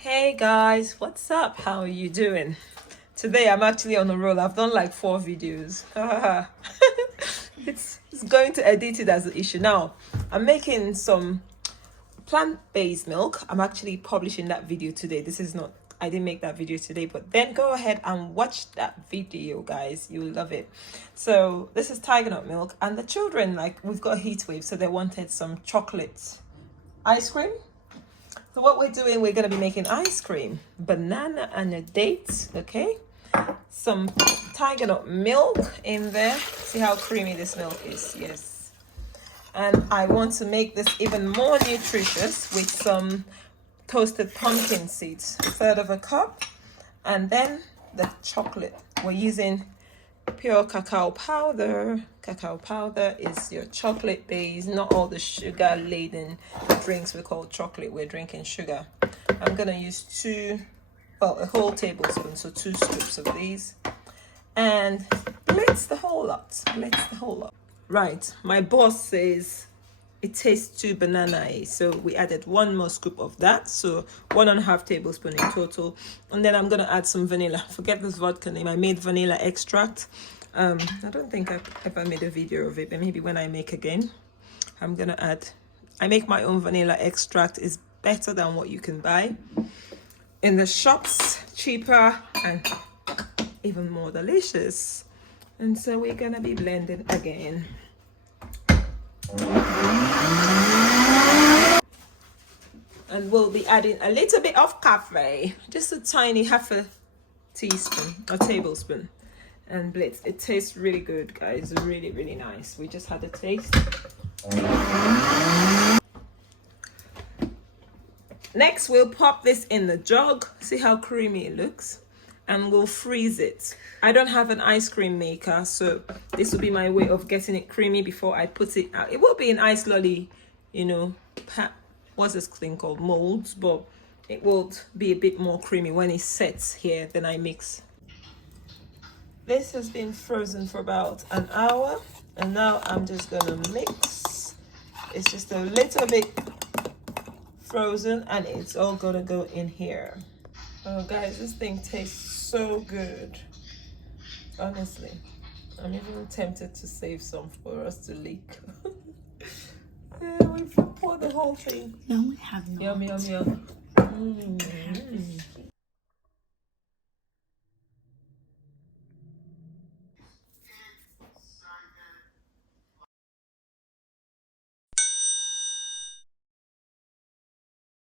Hey guys, what's up? How are you doing? Today I'm actually on a roll. I've done like 4 videos. it's going to edit it as an issue. Now, I'm making some plant-based milk. I'm actually publishing that video today. I didn't make that video today, but then go ahead and watch that video, guys. You'll love it. So this is Tigernut milk, and the children, like, we've got a heat wave, so they wanted some chocolate ice cream. So what we're doing, we're going to be making ice cream, banana and a date, okay? Some Tigernut milk in there. See how creamy this milk is? Yes. And I want to make this even more nutritious with some toasted pumpkin seeds, 1/3 of a cup. And then the chocolate. We're using pure cacao powder. Cacao powder is your chocolate base, not all the sugar laden drinks we call chocolate. We're drinking sugar. I'm gonna use a whole tablespoon, so 2 scoops of these, and blitz the whole lot. Right, my boss says it tastes too banana-y, so we added 1 more scoop of that, so 1.5 tablespoon in total. And then I'm gonna add some vanilla. Forget this vodka name. I made vanilla extract. I don't think I've ever made a video of it, but maybe when I make again. I make my own vanilla extract. Is better than what you can buy in the shops, cheaper and even more delicious. And so we're gonna be blending again. And we'll be adding a little bit of coffee, just a tiny 1/2 teaspoon or tablespoon, and blitz. It tastes really good, guys. Really, really nice. We just had a taste. Next, we'll pop this in the jug. See how creamy it looks, and we'll freeze it. I don't have an ice cream maker, so this will be my way of getting it creamy before I put it out. It will be an ice lolly, what's this thing called, molds, but it will be a bit more creamy when it sets here. Then I mix. This has been frozen for about an hour, and now I'm just gonna mix. It's just a little bit frozen, and it's all gonna go in here. Oh guys, this thing tastes so good. Honestly, I'm even tempted to save some for us to leak. Yeah, we've poured the whole thing. No, we have not. Yum, yum, yum.